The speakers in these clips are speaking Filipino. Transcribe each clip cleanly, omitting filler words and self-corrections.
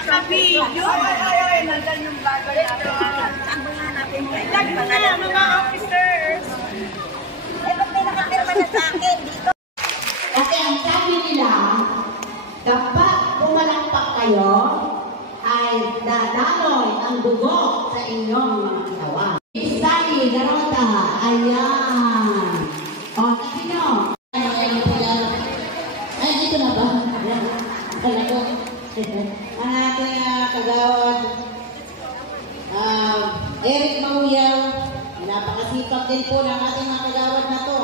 Naka-video. Ay, nandun yung vlogger natin. Abangan natin. Ay, mga officers. Ay, ba't may nakapirma na sa akin dito? Kasi ang sabi nila, kapag pumalakpak kayo, ay dadaloy ang dugo sa inyong mga katawan. Sally Garota, ayan. O, sabi nyo. Ay, dito na ba? Ang ating kagawad, Eric Mauyaw, napakasipag din po ng ating mga kagawad na to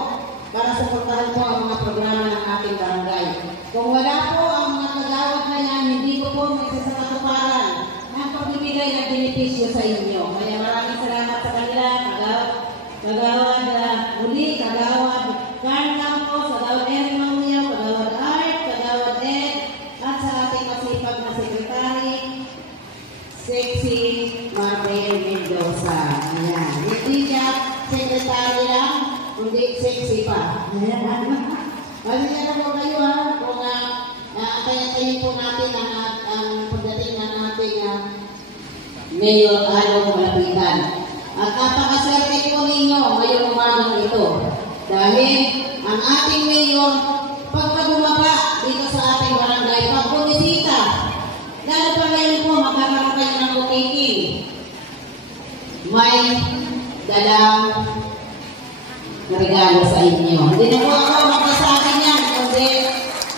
para suportahan po ang mga programa ng ating barangay. Kung wala po ang mga kagawad na yan, hindi ko po may sasakatuparan ng pagbibigay ng benepisyo sa inyo. Kaya maraming salamat sa kanila, kagawad muli, kagawad Carl po, kagawad Eric Mauyaw, kagawad Art, kagawad Ed, at sa ating masipag na sekretary, Sexy Mabel Mendoza. Ayan. Hindi niya sekretary lang, kundi sexy pa. Ayan. Maligyan na po kayo ha, kung kaya po natin ang pagdating ng ating Mayor Alo Malapitan. At napakaswerte po ninyo ngayong umagang ito. Dahil ang ating Mayor, pagka bumaba dito sa ating barangay, pag bumisita, lalo pa ngayon po, magkakaroon kayo ng bukikin. May dalang regalo sa inyo. Hindi na po ako magkasakin yan, kundi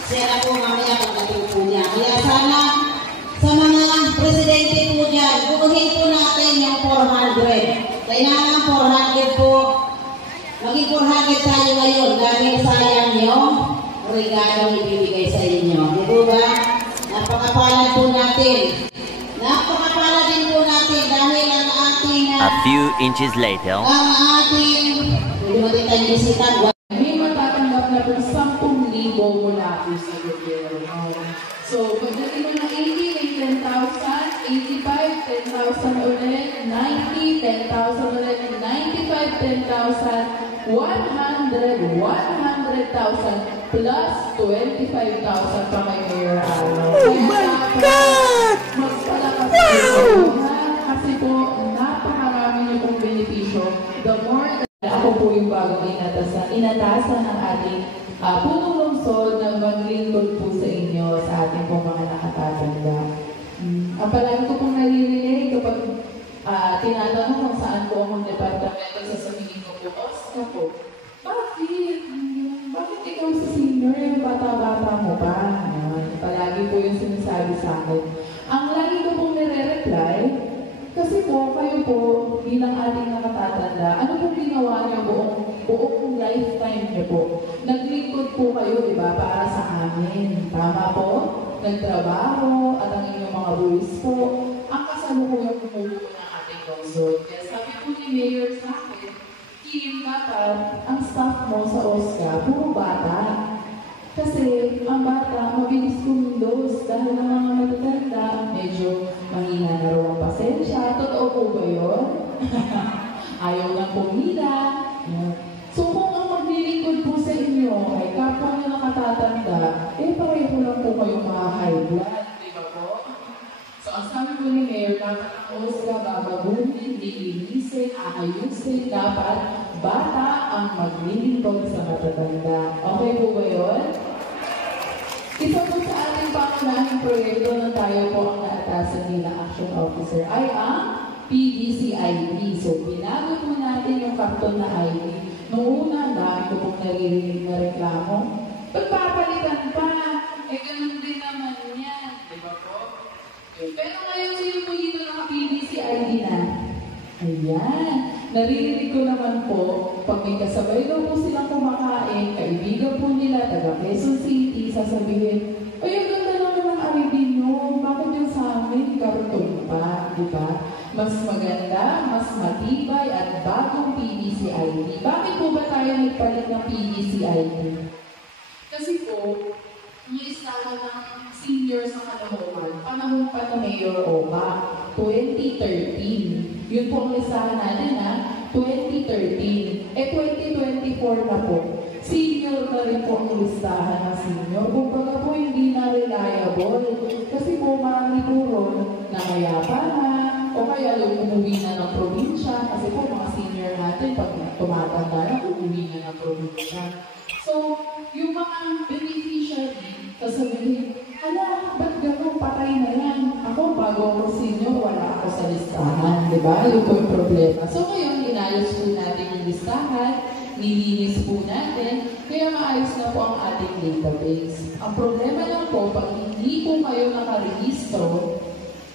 sila po mamaya pagdating po niya. Kaya sana, sa mga presidente po dyan, bukuhin po natin yung 400. Kailangan 400 po. Maging 400 tayo ngayon dahil sayang yung regalo ibibigay sa inyo. Di po ba? Napakapalad po natin. Napakapalad din po natin dahil ang ating a few inches later. Ang ating hindi mo din tayo bisitan. May matatanggap na po 10,000 mula po sa gobyerno. So, pagdating mo na 80, may 10,000, 85, 10,000 ulit, 90, 10,000 ulit, 95, 10,000, 100, 100,000 plus 25,000 pa kay Mayor Alo. Oh my God! Magpalakas po kasi po napakarami niyo pong benepisyo. The more ako po yung bagong inatasan ng ating punong lungsod na maglingkod po sa inyo sa ating pong mga nakatatanda. Ang palagi ko pong naririnig kapag tinatanong kung saan po ang departamento, sasabihin ko po, Oscar po, bakit? Bakit ikaw sa senior? Bata-bata mo ba? Palagi po yung sinasabi sa akin. Ang lagi ko pong nire-reply, kasi po, kayo po, bilang ating nakatatanda, ano pong ginawa niyo buong lifetime niyo po? Naglingkod po kayo, di ba, para sa amin. Tama po? Nagtrabaho, at ang inyong mga buwis po, ang kasalukuyang pumulo ng ating lungsod. Kaya sabi po ni Mayor sa akin, Kim, dapat ang staff mo sa OSCA, puro bata. Kasi ang bata, mabilis kumilos dahil ng mga matatanda, medyo mahina na raw ang pasensya. Totoo po ba yun? Ayaw ng pumila. So kung ang maglilingkod po sa inyo ay kapwa na nakatatanda, pareho lang po kayong mga high blood. Di ba po? So ang sabi po ni Mayor, dapat ang OSCA babaguhin, lilinisin, aayusin, dapat bata ang maglilingkod sa matatanda. Okay po ba yun? Isa po sa ating pangunahing proyekto na tayo po ang naatasan nila Action Officer ay ang PDCID. So, binago po natin yung karton na ID. Noong una, dami ko pong naririnig na reklamo. Pagpapalitan pa, ganun din naman yan. Diba po? Pero ngayon, sino po dito naka-PDCID na? Ayan. Naririnig ko naman po, pag may kasabay daw po silang kumakain, kaibigan po nila, taga Quezon City, sasabihin, ay, ang ganda naman ng ID nyo, bakit yung sa amin, karton pa, di ba? Mas maganda, mas matibay, at bagong PDCID. Bakit po ba tayo nagpalit ng PDCID? Kasi po, yung estado ng senior sa Caloocan, panahon pa na Mayor Oka, 2013. Yun po ang listahan natin na 2013. Eh 2024 na po. Senior na rin po ang listahan ng senior. Kumbaga po hindi na reliable. Kasi po marami po ron na mayapa na o kaya yung umuwi na ng probinsya. Kasi po mga senior natin pag tumatanda na umuwi na ng probinsya. So, yung mga beneficiary, sasabihin, hala, ba't gano'n patay na yan? Ako, bago ako senior, wala ako sa listahan. Diba? Yung po yung problema. So, ngayon, inayos po natin yung listahan. Nilinis po natin, kaya maayos na po ang ating database. Ang problema lang po, pag hindi po kayo nakarehistro,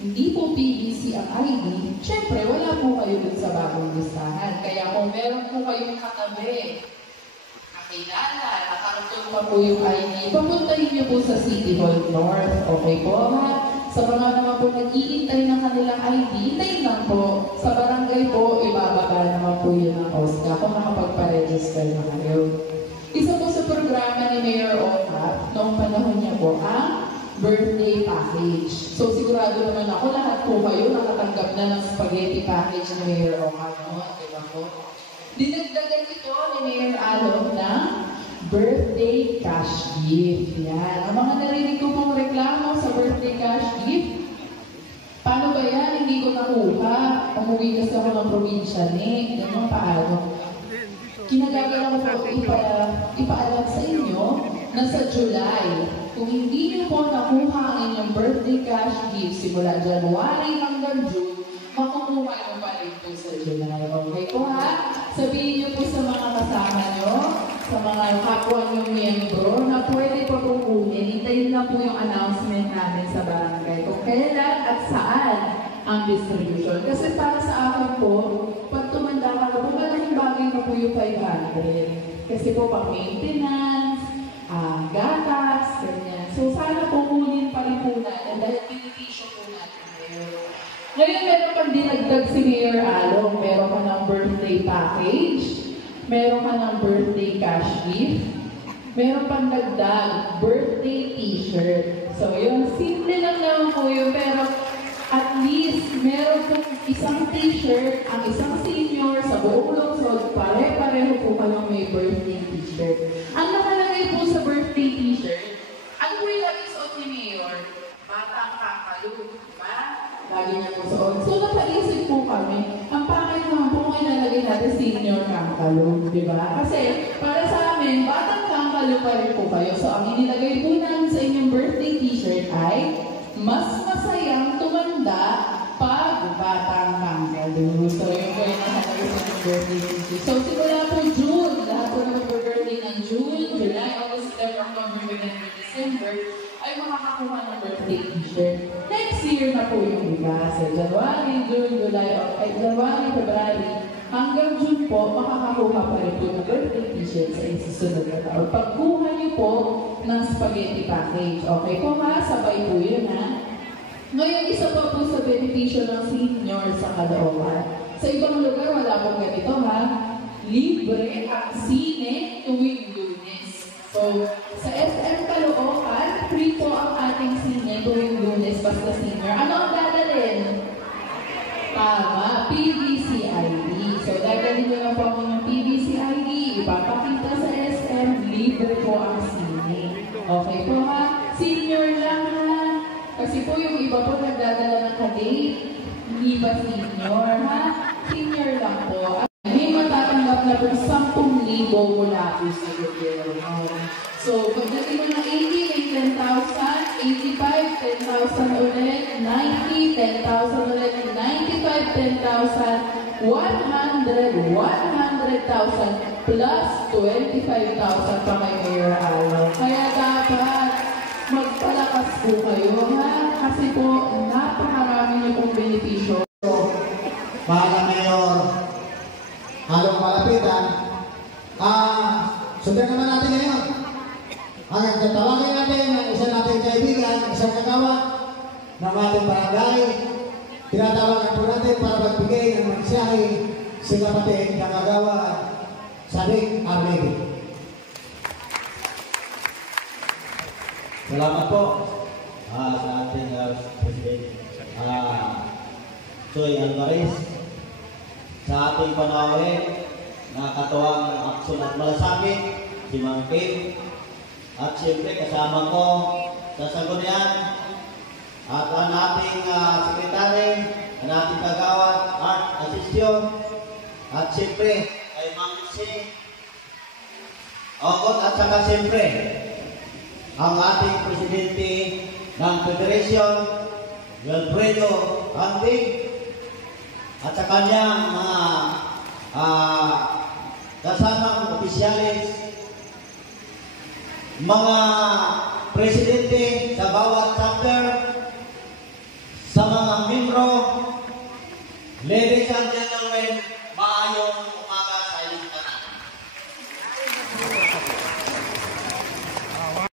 hindi po PBC ang ID, syempre wala po kayo dun sa bagong listahan. Kaya kung meron po kayong katabi, nakilala, nakaroon pa po yung ID, papuntahin niyo po sa City Hall North. Okay po ha? Sa mga naman po nag-iintay ng kanilang ID, hintayin lang po. Sa barangay po, ibababa naman po yun ng OSCA kung makapagpa-register na kayo. Isa po sa programa ni Mayor Oka, noong panahon niya po, ang birthday package. So sigurado naman ako, lahat po kayo nakatanggap na ng spaghetti package ni Mayor Oka noon. Diba po? Dinagdagan ito ni Mayor Alo ng birthday cash gift. Yan. Ang mga narinig ko pong reklamo sa birthday cash gift, paano ba yan? Hindi ko nakuha. Umuwi kasi ako ng probinsya ni. Ganun paano? Kinagagala ko po ipaalam sa inyo na sa July, kung hindi niyo po nakuha ang inyong birthday cash gift simula January hanggang June, makukuha niyo pa rin po sa July. Okay po ha? Sabihin niyo po sa mga kasama niyo, sa mga kapwa niyong miyembro na pwede po kukunin. Hintayin na po yung announcement namin sa barangay kung kailan at saan ang distribution. Kasi para sa akin po, pag tumanda ka na po, malaking bagay na po yung 500. Kasi po pang maintenance, gatas, ganyan. So sana po kunin pa rin po natin dahil beneficio po natin ngayon. Ngayon meron pang dinagdag si Mayor Along. Meron pa ng birthday package. Meron ka ng birthday cash gift. Meron pang dagdag birthday t-shirt. So yun, simple lang naman po yun. Pero at least meron pong isang t-shirt, ang isang senior sa buong lungsod, pare-pareho po kayong may birthday t-shirt. Ang nakalagay po sa birthday t-shirt, ano po yung lagi suot ni Mayor? Batang kakalo, diba? Lagi niya po suot. So napaisip po kami, ang pangit naman po kung ilalagay natin senior kakalo, diba? Kasi para sa amin, batang kakalo pa rin po kayo. So ang inilagay po namin sa inyong birthday t-shirt ay mas masayang tumanda pag batang kakalo. So yun po yung nakalagay sa inyong birthday t-shirt. So simula po June, lahat po na mag-birthday ng June, July, August, September, October, November, December, ay makakakuha ng birthday t-shirt. Next year na po yung iba. So January, June, July, January, February, hanggang June po, makakakuha pa rin po ng birthday t-shirt sa isusunod na taon. Pagkuha niyo po ng spaghetti package. Okay po ha? Sabay po yun ha? Ngayon, isa pa po sa benepisyo ng senior sa Caloocan. Sa ibang lugar, wala pong ganito ha? Libre ang sine tuwing Lunes. So, sa SM Caloocan, free po ang ating sine tuwing Lunes basta senior. Ano ang dadalhin? Tama, PBC ID. So, dadalhin nyo lang po ang inyong PBC ID, ipapakita sa SM, libre po ang sine. Okay po ha? Senior lang ha? Kasi po yung iba po nagdadala ng kadate, hindi ba senior ha? Senior lang po. May matatanggap na po 10,000 mula po sa gobyerno. So, pagdating mo ng 80, may 10,000, 85, 10,000 ulit, 90, 10,000 ulit, 95, 10,000, 100, 100,000, plus 25,000 pa kay Mayor Alo. Kaya dapat magpalakas po kayo ha? Kasi po, napakarami niyo pong benepisyo. Mahal na Mayor, halong malapitan, sundan naman natin ngayon. Tawagin natin ang isa nating kaibigan, isang kagawa ng ating barangay. Tinatawagan po natin para magbigay ng mensahe sa kapatid na kagawa Sadik Arlene. Salamat po sa ating President Choy Alvarez sa ating panawin nakakatuwang aksyon at malasakit, si Mang Kim, at siyempre kasama ko sa sanggunian, at ang ating sekretary, ang ating kagawad, Art Asisyon, at siyempre kay Mang Si, at saka siyempre ang ating presidente ng Federation, Wilfredo Andig, at sa kanyang mga kasamang opisyalis, mga presidente sa bawat chapter, sa mga membro, ladies and gentlemen, maayong umaga sa inyong tanan.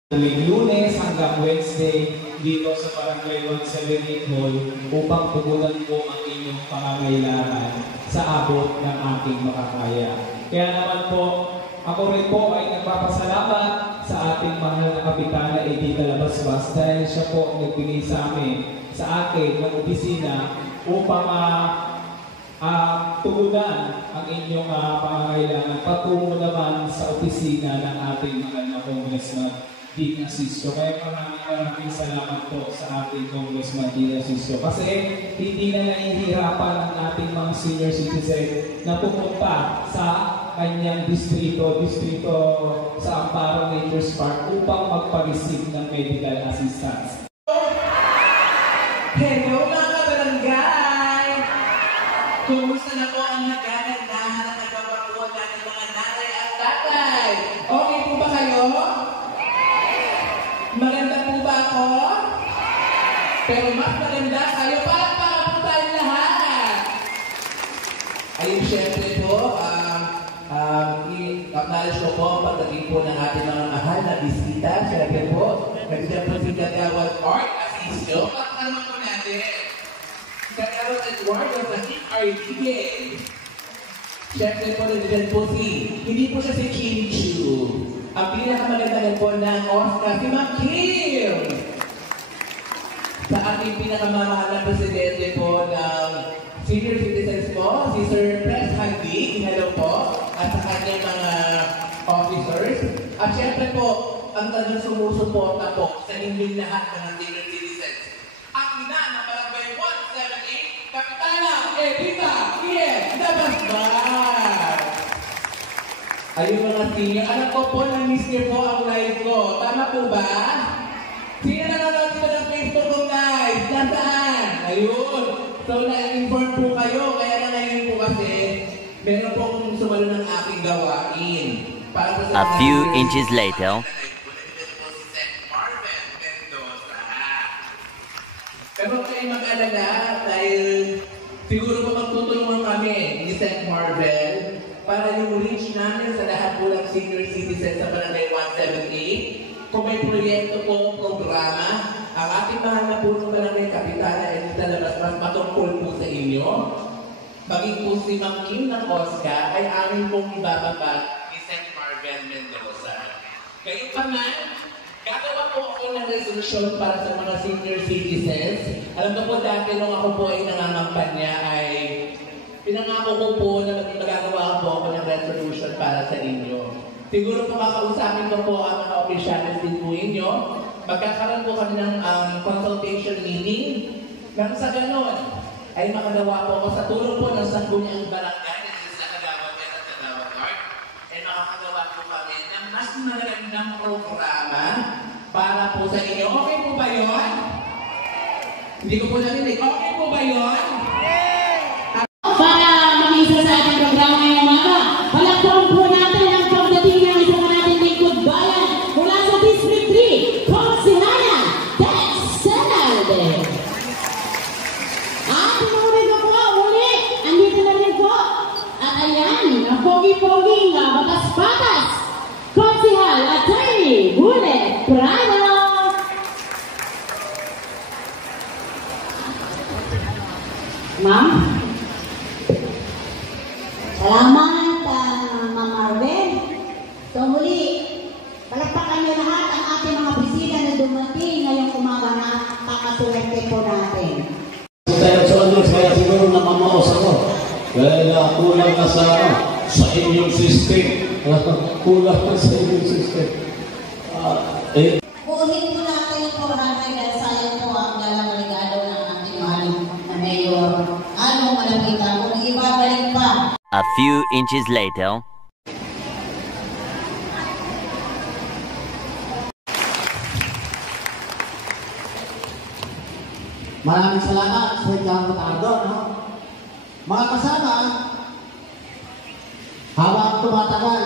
Tuwing Lunes hanggang Wednesday dito sa Barangay 178 Hall upang tugunan po ang inyong pangangailangan sa abot ng aking makakaya. Kaya naman po, ako rin po ay nagpapasalamat sa ating mahal na kapitana Edita Labasbas dahil siya po ang nagbigay sa amin, sa akin, ng opisina upang tugunan ang inyong pangangailangan patungo naman sa opisina ng ating mahal na Congressman Dina Sisto. Kaya maraming salamat po sa ating Congressman Dina Sisto. Kasi hindi na nahihirapan ang ating mga senior citizen na pumunta sa kanyang distrito sa Amparo Nature's Park upang magpa-receive ng medical assistance. Hello mga barangay! Kumusta na po ang nagagandahan at nagawakuan natin mga nanay at tatay? Okay po ba kayo? Maganda po ba ako? Pero mas maganda kayo para po tayong lahat. Ayun, syempre po, i-acknowledge ko po ang pagdating po ng ating mga mahal na bisita. Syempre po, nagsiyan po si Kagawad Art Asisyo. Naman po natin. Kagawad Eduardo Rahim RDK. Syempre po, nagsiyan po hindi po siya si Kim Chu. Ang pinakamaganda po ng Oscar, si Mang Kim. Sa ating pinakamamahal na presidente po ng senior citizens po, si Sir Pres Handig, hello po, at sa kanyang mga officers. At syempre po, ang talagang sumusuporta po sa inyong lahat ng senior citizens. Ang ina ng Barangay 178, Kapitana Edita Labasbas. Ayun mga senior, alam ko po, na-miss niyo po ang live ko. Tama po ba? Sino nanonood dito ng Facebook ko guys? Nasaan? Ayun. So, na-inform po kayo. Kaya na ngayon po kasi, meron po akong sumalo ng aking gawain. A few inches later. Pero kayo mag-alala dahil siguro po magtutulungan kami ni Seth Marvel para yung reach namin sa lahat po ng senior citizens sa Barangay 178. Kung may proyekto po, programa, ang ating mahal na po ng Barangay Kapitana Edita Labasbas matungkol po sa inyo. Maging po si Mang Kim ng Oscar ay amin pong ibababa ni Seth Marvel Mendoza. Kayo pa man, gagawa po ako ng resolution para sa mga senior citizens. Alam ko po dati nung ako po ay nangangampanya ay pinangako ko po na magagawa po ako ng resolution para sa inyo. Siguro po makausapin ko po ang mga opisyalis din po inyo. Magkakaroon po kami ng consultation meeting. Nang sa ganon, ay makagawa po ako sa tulong po ng sangguniang barangay sa Kagawad at Kagawad Art. Ay makakagawa po kami ng mas magandang programa para po sa inyo. Okay po ba yun? Hindi ko po narinig. Okay po ba yun? Para mag-isa sa ating programa ngayong umaga, palakpakan po natin ang pagdating ng isang natin lingkod bayan mula sa District 3, Consilayan, Tex Senalde. At inuwi ko po uli, andito na rin po. At ayan, ang pogi-poging batas-batas, Konsihal Attorney Bullet Prado. Ma'am? Salamat, Ma'am Marvel. So muli, palakpakan niyo lahat ang ating mga bisita na dumating ngayong umaga na kakasuwerte po natin. Tayo sa kaya siguro namamaos ako. Kaya kulang na sa immune system. Kulang pa sa immune system. Buuhin po natin yung programa dahil sayang po ang dalang regalo ng ating mahal na mayor. Ano malapitan kung ibabalik pa. A few inches later. Maraming salamat sa John Botardo, no? Mga kasama, habang tumatagal,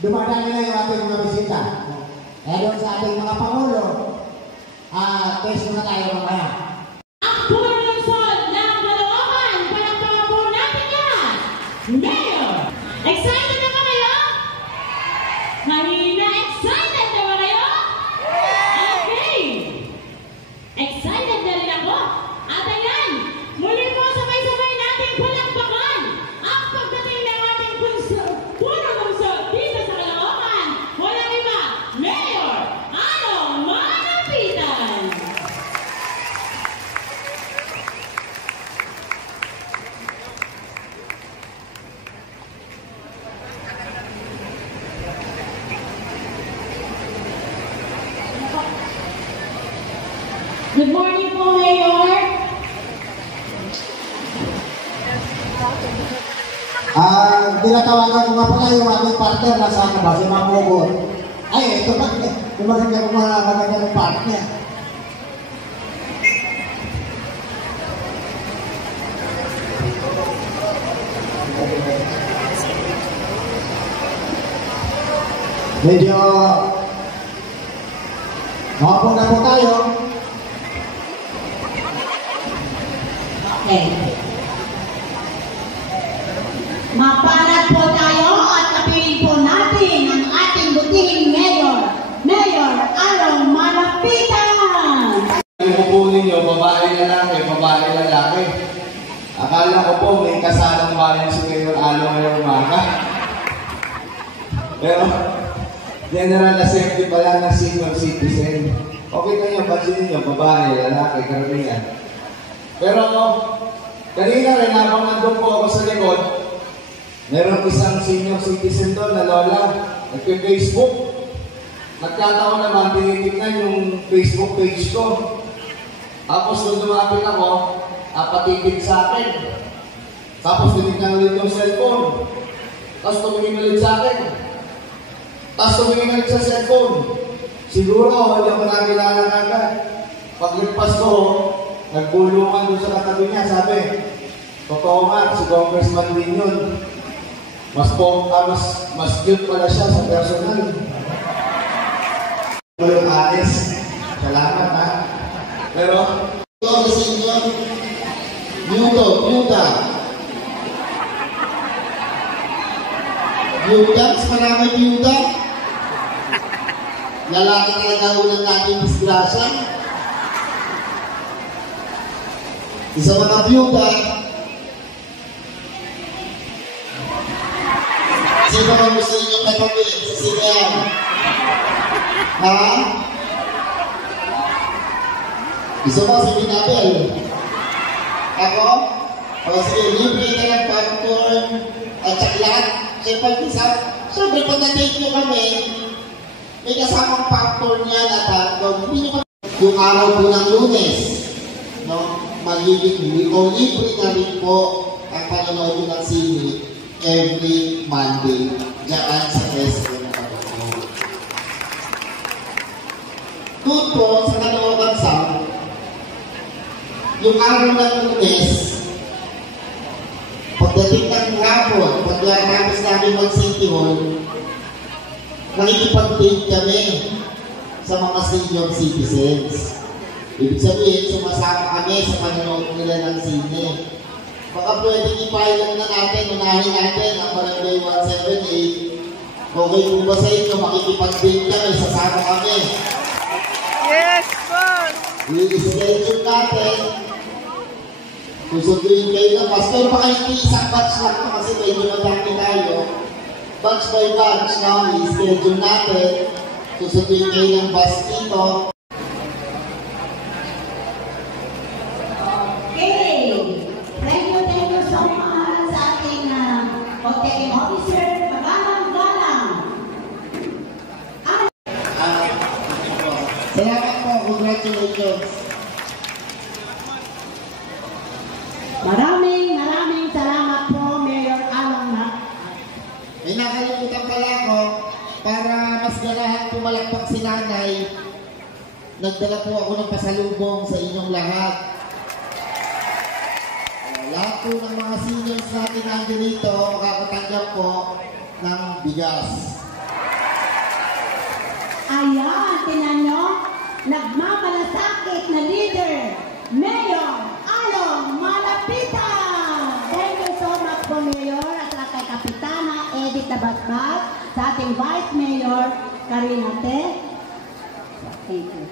dumadami na yung ating mga bisita. Kaya doon sa ating mga Pangulo, test muna tayo mamaya. Ang punong-sod ng Caloocan, palakpakan po natin yan! Mayor! Excited na ba kayo? Mahina, excited na ba kayo? Okay! Excited na rin ako! At ayan, muli po sabay-sabay natin palakpakan ang pagdating ng ating punong-sod dito sa Caloocan. Walang iba, Mayor Ano Malapitan! Good morning po, Mayor. Tinatawagan ko nga pala yung aming partner na sa ba, si Ma'am Mugor. Ay, ito pa, maganda ko mga maganda ng partner. Medyo makapo na po tayo. Okay. Mapalad po tayo at kapiling po natin ang ating butihing Mayor, Mayor Ano Malapitan! Yung kukunin nyo, babae lalaki. Akala ko po may kasalang bayan si Mayor Alo ngayong umaga. Pero, General Assembly pala ng senior citizen. Okay na yun, pansinin nyo, babae, lalaki, karamihan. Pero, kanina rin habang nandun po ako sa likod, meron isang senior citizen doon na lola, nagpe-Facebook. Nagkataon naman, tinitignan yung Facebook page ko. Tapos nung lumapit ako, patitig sa akin. Tapos tinignan ulit yung cellphone. Tapos tumingin ulit sa akin. Tapos tumingin ulit sa cellphone. Siguro, hindi ako nakilala na agad. Pagligpas ko, nagbulungan doon sa katabi niya, sabi, totoo nga, si Congressman din yun. Mas cute pala siya sa personal. Yung alis. Salamat ha. Pero, ito sa inyo, Yuda. Mas maraming Yuda. Lalaki talaga unang natin disgrasya. Isa mga byuda, sino ang gusto ninyong katabi sa sigayan? Ha? Gusto mo si Binabel? Ako? O sige, libre ka ng popcorn at tsaklat. Siyempre, pag na-take nyo kami, may kasamang popcorn yan at hotdog. Yung araw po ng Lunes, no? Magiging o libre na rin po ang panonood ng sine every Monday dyan sa SM Caloocan. Doon po sa Caloocan South, yung araw ng Lunes, pagdating ng hapon, pagkatapos namin mag-City Hall, nakikipag-date kami sa mga senior citizens. Ibig sabihin, sumasama kami sa panonood nila ng sine. Baka pwedeng ipayag na natin, unahin natin ang Barangay 178. Okay po ba sa inyo, makikipag-date kami, sasama kami? Yes, boss! I-schedule natin. Susunduin kayo na bus. Pero baka hindi isang batch lang ito kasi medyo madami tayo. Batch by batch na i-schedule natin. Susunduin kayo ng bus dito. Okay. Thank you so much sa ating hotel officer. Salamat po. Congratulations. Maraming salamat po, Mayor Along. May nakalimutan pala ako, para mas ganahan pumalakpak si nanay, nagdala po ako ng pasalubong sa inyong lahat. Lahat po ng mga seniors natin nandiyo dito, makakatanggap po ng bigas. Ayan, tinan nyo, nagmamalasakit na leader, Mayor Along Malapitan. Thank you so much po, Mayor, at saka kay Kapitana Edith Tabasbas, sa ating Vice Mayor, Karina Te. Thank you.